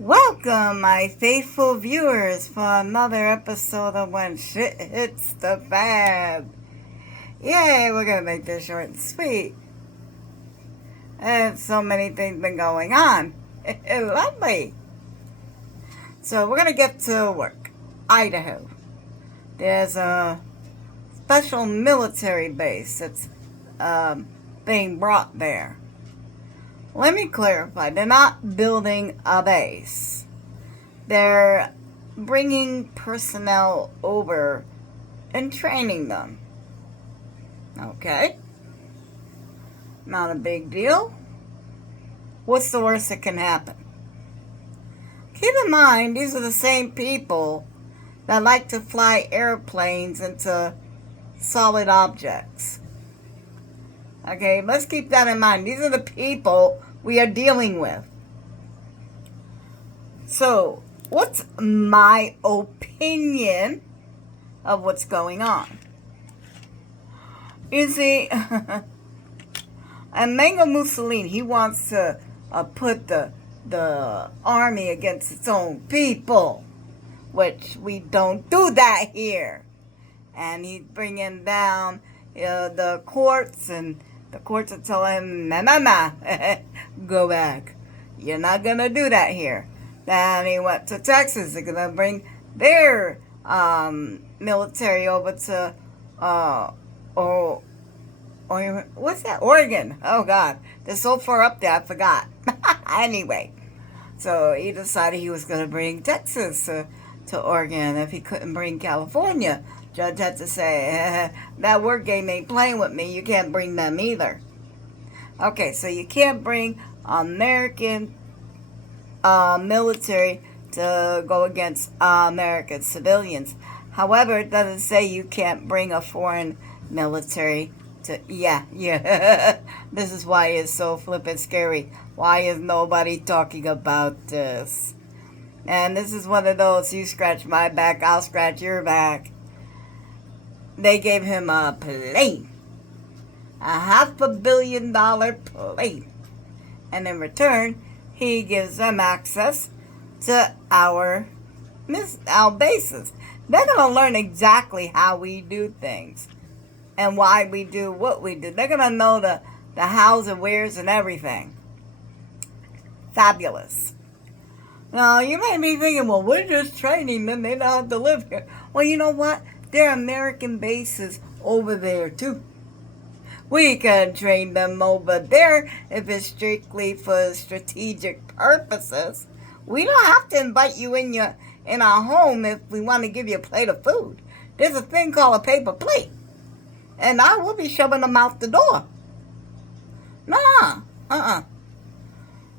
Welcome, my faithful viewers, for another episode of When Shit Hits the Fan. Yay, we're going to make this short and sweet. And so many things been going on. Lovely. So we're going to get to work. Idaho. There's a special military base that's being brought there. Let me clarify, they're not building a base. They're bringing personnel over and training them. Okay? Not a big deal. What's the worst that can happen? Keep in mind, these are the same people that like to fly airplanes into solid objects. Okay, let's keep that in mind. These are the people we are dealing with. So, what's my opinion of what's going on? You see, and Mango Mussolini, he wants to put the army against its own people, which we don't do that here. And he's bringing down the courts, and the courts are telling him, nah, go back. You're not going to do that here. Then he went to Texas. They're going to bring their military over to, what's that? Oregon. Oh, God. They're so far up there, I forgot. Anyway, so he decided he was going to bring Texas to Oregon. If he couldn't bring California, Judge had to say, that word game ain't playing with me. You can't bring them either. Okay, so you can't bring American military to go against American civilians. However, it doesn't say you can't bring a foreign military to, yeah. This is why it's so flippin' scary. Why is nobody talking about this? And this is one of those, you scratch my back, I'll scratch your back. They gave him a plane. A $500 million plane. And in return, he gives them access to our bases. They're going to learn exactly how we do things. And why we do what we do. They're going to know the hows and wheres and everything. Fabulous. Now, you may be thinking, well, we're just training them. They don't have to live here. Well, you know what? There are American bases over there, too. We can train them over there if it's strictly for strategic purposes. We don't have to invite you in our home if we want to give you a plate of food. There's a thing called a paper plate. And I will be shoving them out the door. Nah,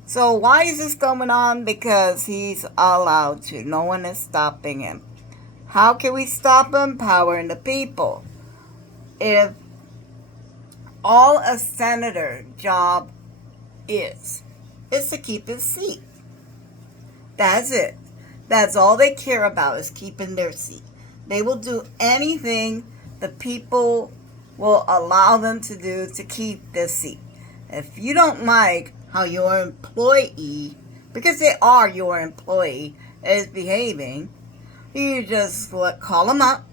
So why is this going on? Because he's allowed to. No one is stopping him. How can we stop him? Empowering the people. If all a senator's job is to keep his seat. That's it. That's all they care about, is keeping their seat. They will do anything the people will allow them to do to keep their seat. If you don't like how your employee, because they are your employee, is behaving, you just call them up.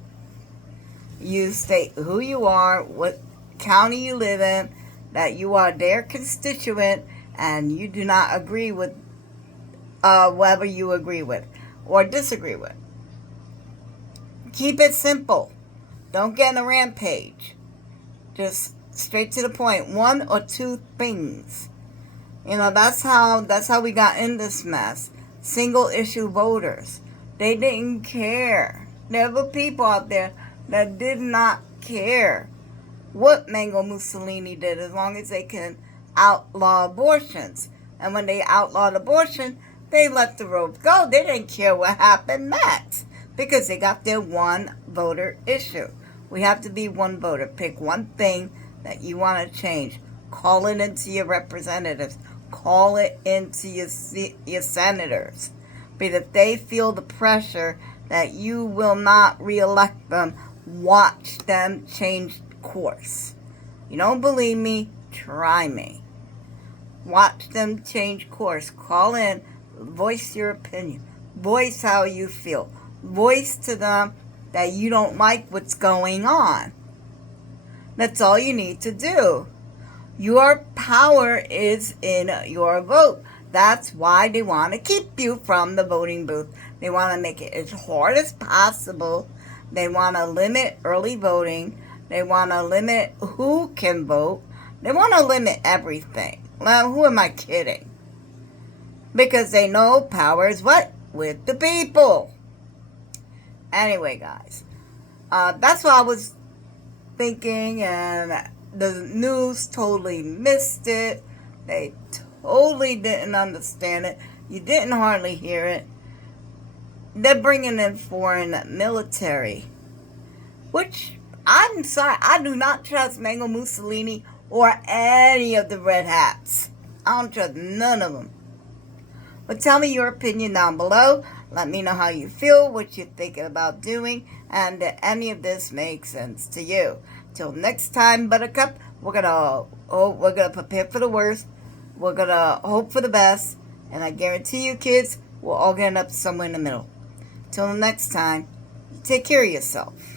You state who you are, what county you live in, that you are their constituent, and you do not agree with whoever you agree with or disagree with. Keep it simple. Don't get in a rampage. Just straight to the point. One or two things. That's how we got in this mess. Single issue voters. They didn't care. There were people out there that did not care what Mango Mussolini did, as long as they can outlaw abortions. And when they outlawed abortion, they let the robes go. They didn't care what happened next, because they got their one voter issue. We have to be one voter. Pick one thing that you want to change. Call it into your representatives. Call it into your senators. But if they feel the pressure that you will not reelect them, watch them change course. You don't believe me? Try me. Watch them change course. Call in, Voice your opinion. Voice how you feel. Voice to them that you don't like what's going on. That's all you need to do. Your power is in your vote. That's why they want to keep you from the voting booth. They want to make it as hard as possible. They want to limit early voting. They want to limit who can vote. They want to limit everything. Well, who am I kidding? Because they know power is what? With the people. Anyway, guys, that's what I was thinking, and the news totally missed it. They totally didn't understand it. You didn't hardly hear it. They're bringing in foreign military, which, I'm sorry, I do not trust Mango Mussolini or any of the red hats. I don't trust none of them. But tell me your opinion down below. Let me know how you feel, what you're thinking about doing, and did any of this make sense to you. Till next time, Buttercup, we're gonna prepare for the worst. We're gonna hope for the best, and I guarantee you, kids, we'll all get up somewhere in the middle. Till the next time, take care of yourself.